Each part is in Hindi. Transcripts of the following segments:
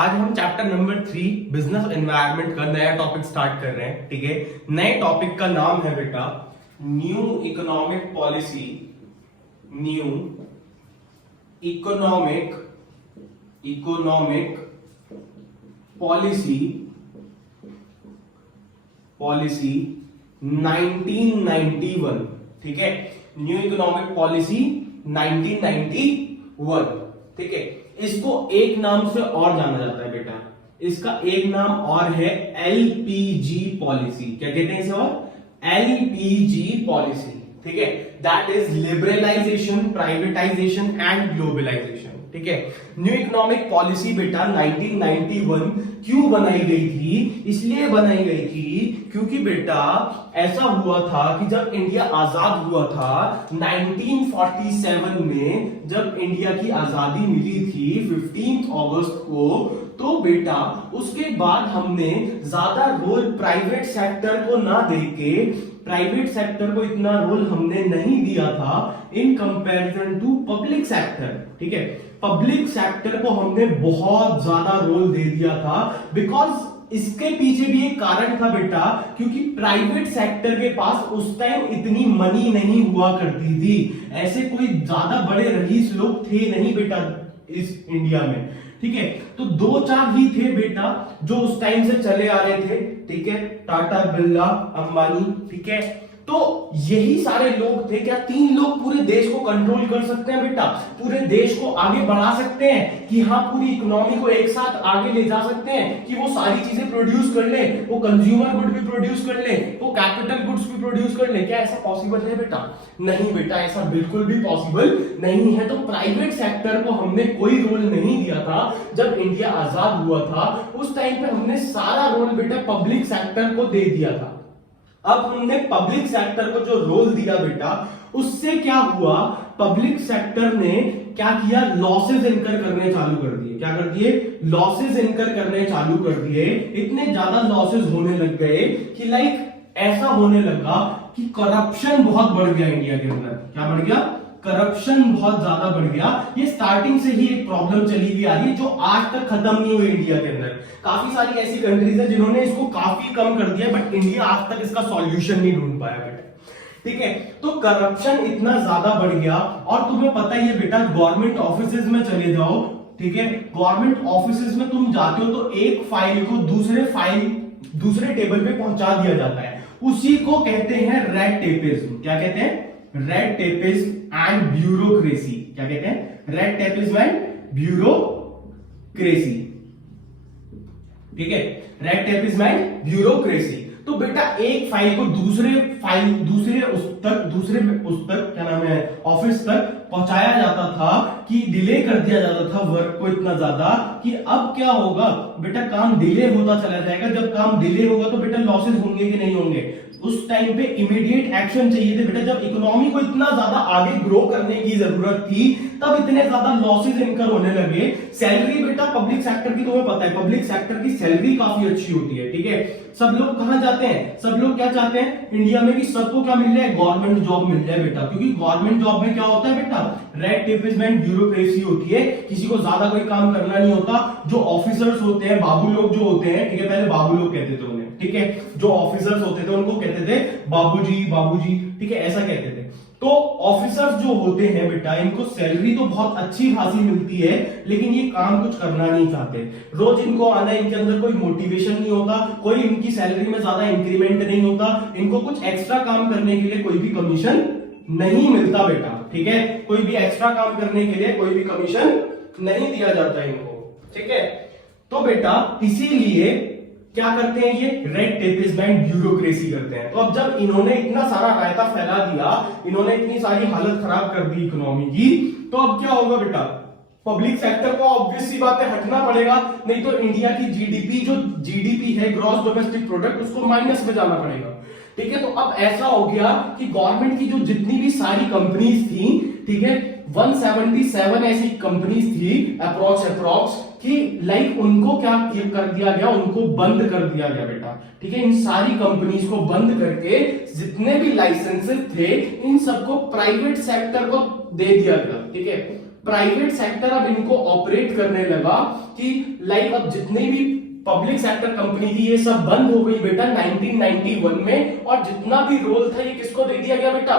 आज हम चैप्टर नंबर 3 बिजनेस एनवायरनमेंट का नया टॉपिक स्टार्ट कर रहे हैं। ठीक है, नए टॉपिक का नाम है बेटा new economic policy. New economic policy 1991। ठीक है, न्यू इकोनॉमिक पॉलिसी 1991। ठीक है, इसको एक नाम से और जाना जाता है बेटा, इसका एक नाम और है एलपीजी पॉलिसी। क्या कहते हैं इसे? और एलपीजी पॉलिसी। ठीक है, that is liberalisation, privatisation and globalisation. ठीक है, न्यू इकोनॉमिक पॉलिसी बेटा 1991 क्यों बनाई गई थी? इसलिए बनाई गई थी क्योंकि बेटा ऐसा हुआ था कि जब इंडिया आजाद हुआ था 1947 में, जब इंडिया की आजादी मिली थी 15 अगस्त को, तो बेटा उसके बाद हमने ज्यादा रोल प्राइवेट सेक्टर को ना देके, प्राइवेट सेक्टर को इतना रोल हमने नहीं दिया था in comparison to public sector. ठीक है, पब्लिक सेक्टर को हमने बहुत ज्यादा रोल दे दिया था बिकॉज इसके पीछे भी एक कारण था बेटा, क्योंकि प्राइवेट सेक्टर के पास उस टाइम इतनी मनी नहीं हुआ करती थी। ऐसे कोई ज्यादा बड़े रईस लोग थे नहीं बेटा इस इंडिया में। ठीक है, तो दो चार ही थे बेटा जो उस टाइम से चले आ रहे थे। ठीक है, टाटा, बिरला, अंबानी। ठीक है, तो यही सारे लोग थे। क्या 3 लोग पूरे देश को कंट्रोल कर सकते हैं बेटा? पूरे देश को आगे बढ़ा सकते हैं कि हाँ, पूरी इकोनॉमी को एक साथ आगे ले जा सकते हैं कि वो सारी चीजें प्रोड्यूस कर ले, वो कंज्यूमर गुड भी प्रोड्यूस कर ले, वो कैपिटल गुड्स भी प्रोड्यूस कर ले? क्या ऐसा पॉसिबल है बेटा? नहीं बेटा, ऐसा बिल्कुल भी पॉसिबल नहीं है। तो प्राइवेट सेक्टर को हमने कोई रोल नहीं दिया था जब इंडिया आजाद हुआ था। उस टाइम पे हमने सारा रोल बेटा पब्लिक सेक्टर को दे दिया था। अब हमने पब्लिक सेक्टर को जो रोल दिया बेटा, उससे क्या हुआ? पब्लिक सेक्टर ने क्या किया? लॉसेस इनकर करने चालू कर दिए। क्या कर दिए? लॉसेस इनकर करने चालू कर दिए। इतने ज्यादा लॉसेस होने लग गए कि ऐसा होने लगा कि करप्शन बहुत बढ़ गया इंडिया के अंदर। क्या बढ़ गया? करप्शन बहुत ज्यादा बढ़ गया। ये स्टार्टिंग से ही एक प्रॉब्लम चली हुई आ रही है जो आज तक खत्म नहीं हुई इंडिया के अंदर। काफी सारी ऐसी कंट्रीज है जिन्होंने इसको काफी कम कर दिया, बट इंडिया आज तक इसका सॉल्यूशन नहीं ढूंढ पाया बेटा। ठीक है, तो करप्शन इतना ज्यादा बढ़ गया। और तुम्हें पता ही है बेटा, गवर्नमेंट ऑफिसेज में चले जाओ। ठीक है, गवर्नमेंट ऑफिसेज में तुम जाते हो तो एक फाइल को दूसरे टेबल पे पहुंचा दिया जाता है। उसी को कहते हैं रेड टेपिज्म। क्या कहते हैं? Red tapism and bureaucracy. क्या कहते हैं? Red tapism and bureaucracy. ठीक है, रेड टेपिज्म एंड ब्यूरोक्रेसी। तो बेटा एक फाइल को दूसरे क्या नाम है, ऑफिस तक पहुंचाया जाता था कि डिले कर दिया जाता था वर्क को इतना ज्यादा कि अब क्या होगा बेटा, काम डिले होता चला जाएगा। जब काम डिले होगा तो बेटा लॉसेस होंगे कि नहीं होंगे? उस टाइम पे इमीडिएट एक्शन चाहिए थे बेटा। जब इकोनॉमी को इतना ज्यादा आगे ग्रो करने की जरूरत थी, तब इतने ज्यादा लॉसेस इनकर होने लगे। सैलरी बेटा पब्लिक सेक्टर की तुम्हें पता है, पब्लिक सेक्टर की सैलरी काफी अच्छी होती है। ठीक है, सब लोग कहां जाते हैं? सब लोग क्या चाहते हैं इंडिया में कि सबको क्या मिल जाए? गवर्नमेंट जॉब मिल जाए बेटा। क्योंकि गवर्नमेंट जॉब में क्या होता है बेटा? रेड टेपिज्म एंड ब्यूरोक्रेसी होती है। किसी को ज्यादा कोई काम करना नहीं होता। जो ऑफिसर्स होते हैं, बाबू लोग जो होते हैं, ठीक है, पहले बाबू लोग कहते थे उन्हें। ठीक है, जो ऑफिसर्स होते थे उनको कहते थे बाबूजी बाबूजी। ठीक है, ऐसा कहते थे। तो ऑफिसर्स जो होते हैं बेटा, इनको सैलरी तो बहुत अच्छी खासी मिलती है, लेकिन ये काम कुछ करना नहीं चाहते। रोज इनको आना, इनके अंदर कोई मोटिवेशन नहीं होता, कोई इनकी सैलरी में ज्यादा इंक्रीमेंट नहीं होता, इनको कुछ एक्स्ट्रा काम करने के लिए कोई भी कमीशन नहीं मिलता बेटा। ठीक है, कोई भी एक्स्ट्रा काम करने के लिए कोई भी कमीशन नहीं दिया जाता इनको। ठीक है, तो बेटा इसीलिए क्या करते हैं, ये रेड टेपिज्म एंड ब्यूरोक्रेसी करते हैं। तो अब जब इन्होंने इतना सारा रायता फैला दिया, इन्होंने इतनी सारी हालत खराब कर दी इकोनॉमी की, तो अब क्या होगा बेटा? पब्लिक सेक्टर को ऑब्वियस सी बात है हटना पड़ेगा, नहीं तो इंडिया की जीडीपी है, ग्रॉस डोमेस्टिक प्रोडक्ट, उसको माइनस में जाना पड़ेगा। ठीक है, तो अब ऐसा हो गया कि गवर्नमेंट की जो जितनी भी सारी कंपनीज थी, ठीक है, 177 ऐसी कंपनीज थी अप्रोक्स कि उनको क्या कर दिया गया? उनको बंद कर दिया गया बेटा। ठीक है, इन सारी कंपनीज को बंद करके जितने भी लाइसेंसेस थे इन सबको प्राइवेट सेक्टर को दे दिया गया। ठीक है, प्राइवेट सेक्टर अब इनको ऑपरेट करने लगा कि लाइक अब जितने भी पब्लिक सेक्टर कंपनी थी ये सब बंद हो गई बेटा 1991 में, और जितना भी रोल था ये किसको दे दिया गया बेटा,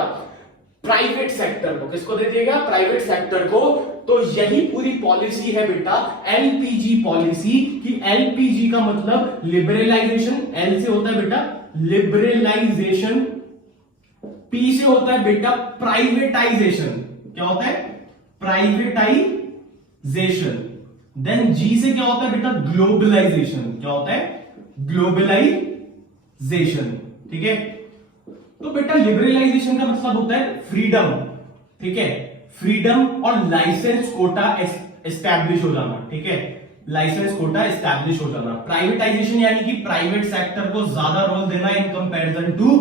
प्राइवेट सेक्टर को। किसको दे दिया गया, प्राइवेट सेक्टर को। तो यही पूरी पॉलिसी है बेटा एलपीजी पॉलिसी, कि एलपीजी का मतलब लिबरलाइजेशन, एल से होता है बेटा लिबरलाइजेशन, पी से होता है बेटा प्राइवेटाइजेशन, क्या होता है प्राइवेटाइजेशन, देन जी से क्या होता है बेटा ग्लोबलाइजेशन, क्या होता है ग्लोबलाइजेशन, ठीक है। तो बेटा लिबरलाइजेशन का मतलब होता है फ्रीडम, ठीक है, फ्रीडम और लाइसेंस कोटा एस्टैब्लिश हो जाना, ठीक है, लाइसेंस कोटा एस्टैब्लिश हो जाना। प्राइवेटाइजेशन यानी कि प्राइवेट सेक्टर को ज्यादा रोल देना in comparison to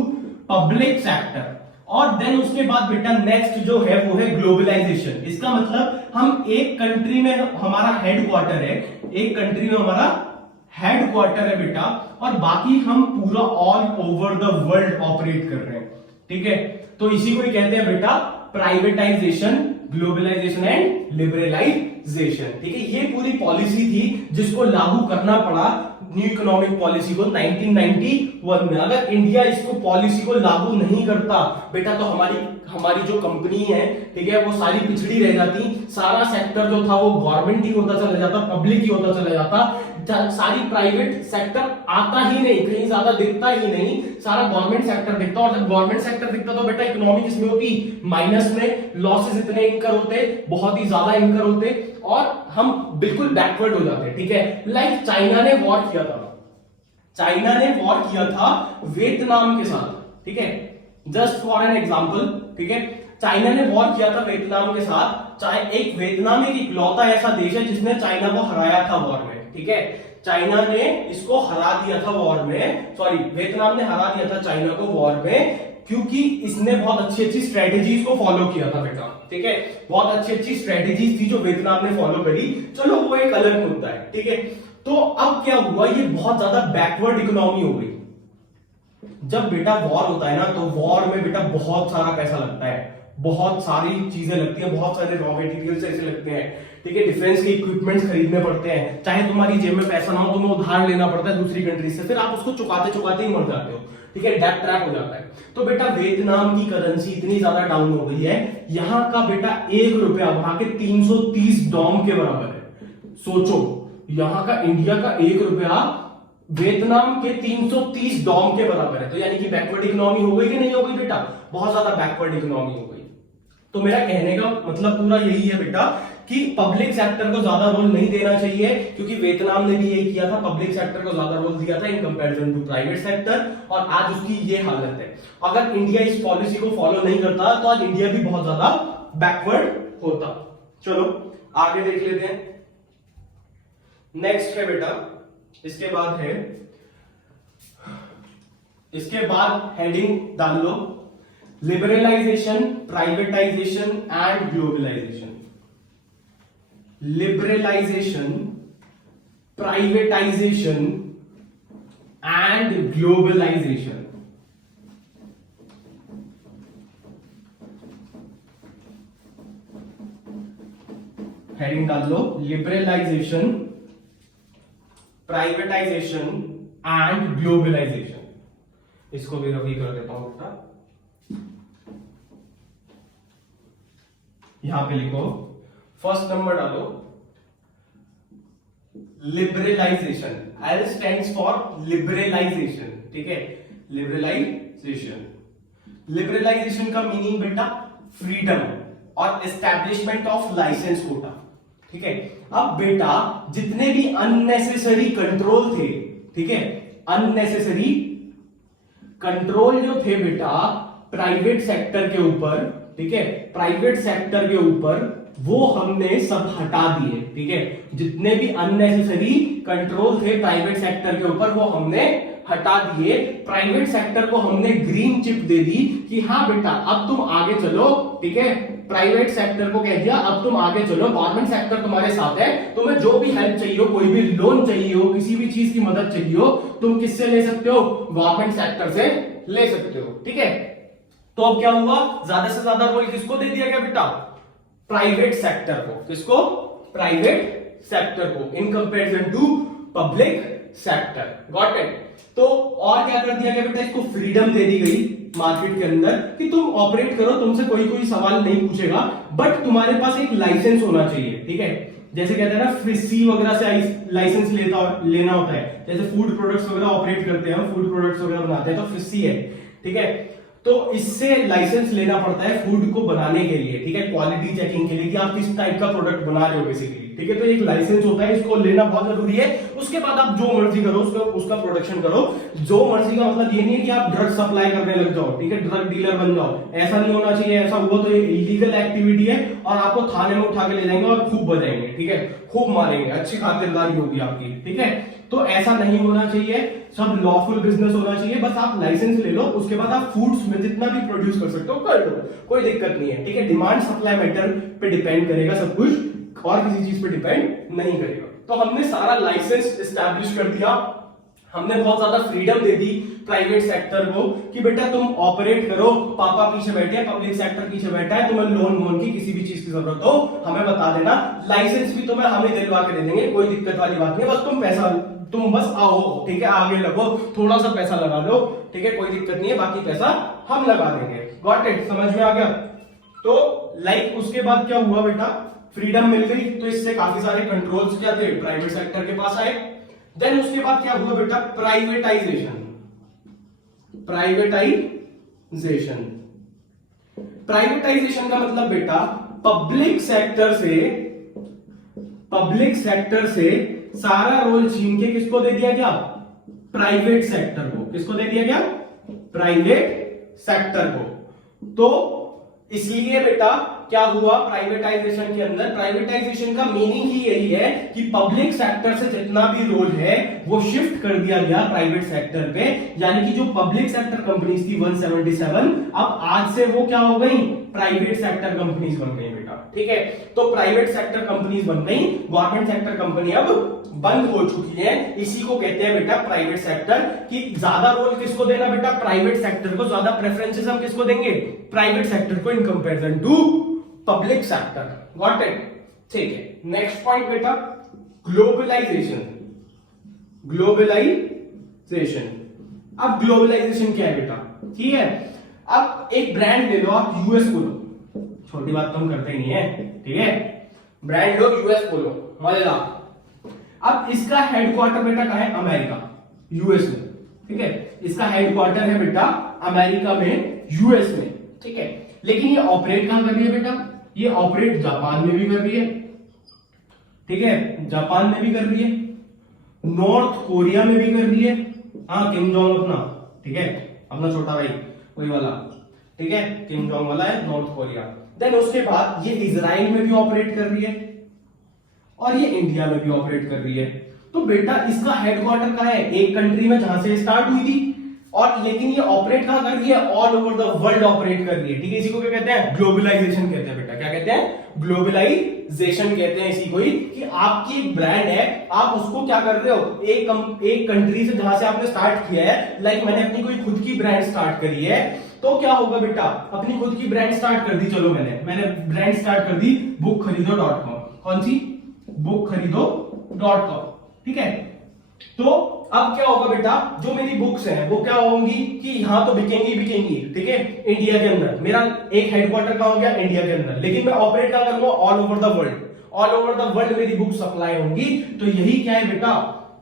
public sector. और देन उसके बाद बेटा नेक्स्ट जो है वो है ग्लोबलाइजेशन। इसका मतलब हम एक कंट्री में हमारा हेडक्वार्टर है, एक कंट्री में हमारा हेडक्वार्टर है बेटा, और बाकी हम पूरा all over the world operate कर रहे हैं, ठीक है। तो इसी को ही कहते हैं बेटा प्राइवेटाइजेशन, ग्लोबलाइजेशन एंड लिबरलाइजेशन, ठीक है। ये पूरी पॉलिसी थी जिसको लागू करना पड़ा न्यू इकोनॉमिक पॉलिसी को 1991 में। अगर इंडिया इसको पॉलिसी को लागू नहीं करता बेटा तो हमारी जो कंपनी है, ठीक है, वो सारी पिछड़ी रह जाती, सारा सेक्टर जो था वो गवर्नमेंट ही होता चला जाता, पब्लिक ही होता चला जाता, सारी प्राइवेट सेक्टर आता ही नहीं, कहीं ज्यादा दिखता ही नहीं, सारा गवर्नमेंट सेक्टर दिखता। और जब गवर्नमेंट सेक्टर दिखता तो बेटा इकोनॉमी किसमें होती, माइनस में, लॉसेस इतने इंकर होते, बहुत ही ज्यादा इंकर होते, और हम बिल्कुल बैकवर्ड हो जाते, ठीक है। लाइक चाइना ने वॉर किया था, चाइना ने वॉर किया था वियतनाम के साथ, ठीक है, जस्ट फॉर एन एग्जांपल, ठीक है। चाइना ने वॉर किया था वियतनाम के साथ। एक वियतनाम एक इकलौता ऐसा देश है जिसने चाइना को हराया था वॉर में, ठीक है। चाइना ने इसको हरा दिया था वॉर में, सॉरी वियतनाम ने हरा दिया था चाइना को वॉर में, क्योंकि इसने बहुत अच्छी अच्छी स्ट्रेटेजीज को फॉलो किया था बेटा, ठीक है। बहुत अच्छी अच्छी स्ट्रेटेजीज थी जो वियतनाम ने फॉलो करी, चलो वो एक अलग मुद्दा है, ठीक है। तो अब क्या हुआ, ये बहुत ज्यादा बैकवर्ड इकोनॉमी हो गई। जब बेटा वॉर होता है ना तो वॉर में बेटा बहुत सारा पैसा लगता है, बहुत सारी चीजें लगती हैं, बहुत सारे रॉ मटेरियल्स ऐसे लगते हैं, ठीक है। डिफेंस के इक्विपमेंट्स खरीदने पड़ते हैं, चाहे तुम्हारी जेब में पैसा ना हो तुम्हें उधार लेना पड़ता है दूसरी कंट्री से, फिर आप उसको चुकाते चुकाते ही मर जाते हो, ठीक है, डेट ट्रैप हो जाता है। तो बेटा वियतनाम की करेंसी इतनी ज्यादा डाउन हो गई है, यहां का बेटा 1 रुपया वहां के 330 डॉम के बराबर है। सोचो यहां का इंडिया का 1 रुपया वियतनाम के 330 डॉम के बराबर है, तो यानी कि बैकवर्ड इकोनॉमी हो गई कि नहीं हो गई बेटा, बहुत ज्यादा बैकवर्ड इकोनॉमी हो गई। तो मेरा कहने का मतलब पूरा यही है बेटा कि पब्लिक सेक्टर को ज्यादा रोल नहीं देना चाहिए, क्योंकि वियतनाम ने भी यही किया था, पब्लिक सेक्टर को ज्यादा रोल दिया था in comparison to private sector, और आज उसकी ये हालत है। अगर इंडिया इस पॉलिसी को फॉलो नहीं करता तो आज इंडिया भी बहुत ज्यादा बैकवर्ड होता। चलो आगे देख लेते हैं। नेक्स्ट है बेटा, इसके बाद हेडिंग डाल लो liberalization, privatisation and globalization. Liberalization, privatisation and globalization. Heading डाल लो लिबरलाइजेशन, प्राइवेटाइजेशन एंड ग्लोबलाइजेशन। इसको भी रवि कर देता हूं बेटा, यहां पे लिखो, फर्स्ट नंबर डालो liberalisation, L stands for liberalisation, ठीक है, लिबरलाइजेशन। लिबरलाइजेशन का मीनिंग बेटा फ्रीडम और एस्टैब्लिशमेंट ऑफ लाइसेंस कोटा, ठीक है। अब बेटा जितने भी अननेसेसरी कंट्रोल थे, ठीक है, अननेसेसरी कंट्रोल जो थे बेटा प्राइवेट सेक्टर के ऊपर, ठीक है, प्राइवेट सेक्टर के ऊपर, वो हमने सब हटा दिए, ठीक है। जितने भी अननेसेसरी कंट्रोल थे प्राइवेट सेक्टर के ऊपर वो हमने हटा दिए। प्राइवेट सेक्टर को हमने ग्रीन चिप दे दी कि हाँ बेटा अब तुम आगे चलो, ठीक है। प्राइवेट सेक्टर को कह दिया अब तुम आगे चलो, गवर्नमेंट सेक्टर तुम्हारे साथ है, तुम्हें जो भी हेल्प चाहिए हो, कोई भी लोन चाहिए हो, किसी भी चीज की मदद चाहिए हो, तुम किससे ले सकते हो, गवर्नमेंट सेक्टर से ले सकते हो, ठीक है। तो अब क्या हुआ, ज्यादा से ज्यादा रोल किसको दे दिया गया बेटा, प्राइवेट सेक्टर को, किसको? प्राइवेट सेक्टर को in comparison to public sector. Got it? तो और क्या कर दिया गया बेटा, इसको फ्रीडम दे दी गई मार्केट के अंदर कि तुम ऑपरेट करो, तुमसे कोई सवाल नहीं पूछेगा, बट तुम्हारे पास एक लाइसेंस होना चाहिए। ठीक है, जैसे कहते हैं ना फिशी वगैरह से लाइसेंस लेना होता है, जैसे फूड प्रोडक्ट्स वगैरह ऑपरेट करते हैं, फूड प्रोडक्ट्स वगैरह बनाते हैं तो फिशी है। ठीक है, तो इससे लाइसेंस लेना पड़ता है फूड को बनाने के लिए। ठीक है, क्वालिटी चेकिंग के लिए कि आप किस टाइप का प्रोडक्ट बना रहे हो बेसिकली। ठीक है, तो एक लाइसेंस होता है, इसको लेना बहुत जरूरी है। उसके बाद आप जो मर्जी करो, उसका प्रोडक्शन करो। जो मर्जी का मतलब ये नहीं है कि आप ड्रग सप्लाई करने लग जाओ, ठीक है, ड्रग डीलर बन जाओ, ऐसा नहीं होना चाहिए। ऐसा हुआ तो ये इलीगल एक्टिविटी है और आपको थाने में उठा के ले जाएंगे और खूब बजाएंगे। ठीक है, खूब मारेंगे, अच्छी खातिरदारी होगी आपकी। ठीक है, तो ऐसा नहीं होना चाहिए, सब लॉफुल बिजनेस होना चाहिए। बस आप लाइसेंस ले लो, उसके बाद आप फूड्स में जितना भी प्रोड्यूस कर सकते हो कर लो, कोई दिक्कत नहीं है। ठीक है, डिमांड सप्लाई मैटर पे डिपेंड करेगा सब कुछ, और किसी चीज पे डिपेंड नहीं करेगा। तो हमने सारा लाइसेंस एस्टैब्लिश कर दिया, हमने बहुत ज्यादा फ्रीडम दे दी प्राइवेट सेक्टर को कि बेटा तुम ऑपरेट करो, पापा पीछे बैठे हैं, पब्लिक सेक्टर पीछे बैठा है, तुम्हें लोन की किसी भी चीज की जरूरत हो हमें बता देना, लाइसेंस भी तुम्हें हम ही दिलवा के दे देंगे, कोई दिक्कत वाली बात नहीं, बस तुम बस आओ। ठीक है, आगे लगो, थोड़ा सा पैसा लगा लो, ठीक है, कोई दिक्कत नहीं है, बाकी पैसा हम लगा देंगे। Got it? समझ में आ गया? तो लाइक उसके बाद क्या हुआ बेटा, फ्रीडम मिल गई, तो इससे काफी सारे कंट्रोल्स क्या थे प्राइवेट सेक्टर के पास आए। देन उसके बाद क्या हुआ बेटा, प्राइवेटाइजेशन। प्राइवेटाइजेशन का मतलब बेटा पब्लिक सेक्टर से सारा रोल छीन के किसको दे दिया गया, प्राइवेट सेक्टर को। किसको दे दिया गया? प्राइवेट सेक्टर को। तो इसलिए बेटा क्या हुआ प्राइवेटाइजेशन के अंदर, प्राइवेटाइजेशन का मीनिंग ही यही है कि पब्लिक सेक्टर से जितना भी रोल है वो शिफ्ट कर दिया गया प्राइवेट सेक्टर पे। यानी कि जो पब्लिक सेक्टर कंपनीज थी 177, अब आज से वो क्या हो गई, प्राइवेट सेक्टर कंपनीज बन गई बेटा। ठीक है, तो प्राइवेट सेक्टर कंपनीज बन गई, गवर्नमेंट सेक्टर कंपनी अब बंद हो चुकी है। इसी को कहते हैं बेटा प्राइवेट सेक्टर। कि ज्यादा रोल किसको देना बेटा, प्राइवेट सेक्टर को, ज्यादा प्रेफरेंसेस हम किसको देंगे, प्राइवेट सेक्टर को in comparison to public sector. Got it? ठीक है, नेक्स्ट पॉइंट बेटा, ग्लोबलाइजेशन। अब ग्लोबलाइजेशन क्या है बेटा, ठीक है, अब एक ब्रांड ले लो आप, यूएस बोलो, छोटी बात तो हम करते नहीं है, ठीक है, ब्रांड लो यूएस बोलो, मजेदार। अब इसका हेडक्वार्टर बेटा कहाँ है, अमेरिका, यूएस में। ठीक है, इसका हेडक्वार्टर है बेटा अमेरिका में, यूएस में। ठीक है, लेकिन ये ऑपरेट कहां कर रही है बेटा, ये ऑपरेट जापान में भी कर रही है। ठीक है, जापान में भी कर रही है, नॉर्थ कोरिया में भी कर रही है। हाँ, किम जोंग अपना, ठीक है, अपना छोटा भाई वही वाला, ठीक है, किम जोंग वाला है, नॉर्थ कोरिया। देन उसके बाद ये इजराइल में भी ऑपरेट कर रही है और ये इंडिया में भी ऑपरेट कर रही है। तो बेटा इसका हेडक्वार्टर कहां है, एक कंट्री में जहां से स्टार्ट हुई थी, और लेकिन ये ऑपरेट कहां कर रही है, all over the world operate कर रही है। ठीक है, इसी को क्या कहते हैं, ग्लोबलाइजेशन कहते हैं बेटा। क्या कहते हैं, ग्लोबलाइजेशन कहते हैं इसी को ही, कि आपकी एक ब्रांड है, आप उसको क्या कर रहे हो, एक कंट्री से जहां से आपने स्टार्ट किया है, लाइक मैंने अपनी कोई खुद की ब्रांड स्टार्ट करी है, तो क्या होगा बेटा, अपनी खुद की ब्रांड स्टार्ट कर दी, चलो मैंने ब्रांड स्टार्ट कर दी bookkharido.com, कौन सी, bookkharido.com। ठीक है, तो अब क्या होगा बेटा, जो मेरी बुक्स हैं वो क्या होंगी कि यहां तो बिकेंगी, ठीक है, इंडिया के अंदर। मेरा एक हेडक्वार्टर कहां हो गया, इंडिया के अंदर, लेकिन मैं ऑपरेट क्या करूंगा, ऑल ओवर द वर्ल्ड मेरी बुक सप्लाई होंगी। तो यही क्या है बेटा,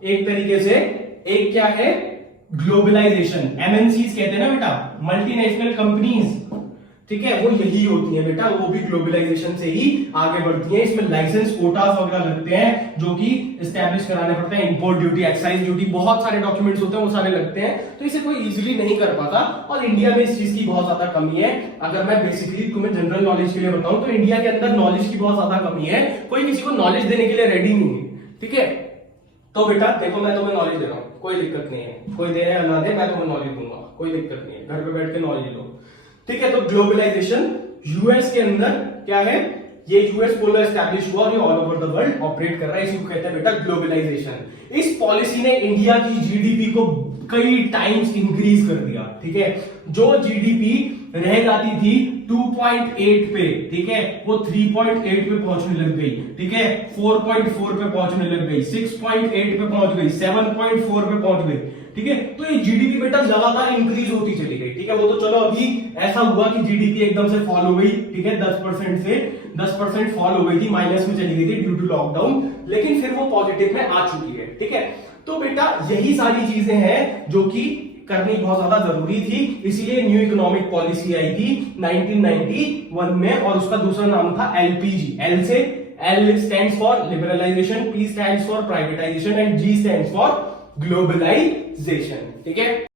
एक तरीके से एक क्या है, ग्लोबलाइजेशन। एमएनसीज कहते हैं ना बेटा, मल्टीनेशनल कंपनीज, ठीक है, वो यही होती है बेटा, वो भी ग्लोबलाइजेशन से ही आगे बढ़ती है। इसमें लाइसेंस कोटास वगैरह लगते हैं जो कि एस्टैब्लिश कराने पड़ते हैं, इंपोर्ट ड्यूटी, एक्साइज ड्यूटी, बहुत सारे डॉक्यूमेंट्स होते हैं, वो सारे लगते हैं। तो इसे कोई इजीली नहीं कर पाता, और इंडिया में इस चीज की बहुत ज्यादा कमी है। अगर मैं बेसिकली तुम्हें जनरल नॉलेज के लिए बताऊं तो इंडिया के अंदर नॉलेज की बहुत ज्यादा कमी है, कोई किसी को नॉलेज देने के लिए रेडी नहीं है। ठीक है, तो बेटा देखो मैं तुम्हें नॉलेज दे रहा हूं, कोई दिक्कत नहीं है, कोई दे या ना दे, मैं तुम्हें नॉलेज दूंगा, कोई दिक्कत नहीं है, घर पे बैठ के नॉलेज लो। ठीक है, तो ग्लोबलाइजेशन यूएस के अंदर क्या है, ये यूएस पोलो एस्टैब्लिश हुआ और ये all over the world operate कर रहा है, इसी को कहते हैं बेटा ग्लोबलाइजेशन। इस पॉलिसी ने इंडिया की जीडीपी को कई टाइम्स इंक्रीज कर दिया। ठीक है, जो जीडीपी रह जाती थी 2.8 पे, ठीक है, वो 3.8 पे पहुंचने लग गई, ठीक है, 4.4 पे पहुंचने लग गई, 6.8 पे पहुंच गई, 7.4 पे पहुंच गई, ठीक है। तो ये जीडीपी बेटा लगातार इंक्रीज होती चली गई, ठीक है। वो तो चलो अभी ऐसा हुआ कि जीडीपी एकदम से फॉल हो गई, ठीक है, 10% से 10% फॉल हो गई थी, माइनस में चली गई थी ड्यू टू लॉकडाउन, लेकिन फिर वो पॉजिटिव में आ चुकी है, ठीक है। तो बेटा यही सारी चीजें हैं जो कि करनी बहुत ज्यादा जरूरी थी, इसलिए न्यू इकोनॉमिक पॉलिसी आई थी 1991 में, और उसका दूसरा नाम था एलपीजी। एल से L stands for liberalisation, P stands for privatisation and G stands for globalisation, ठीक है।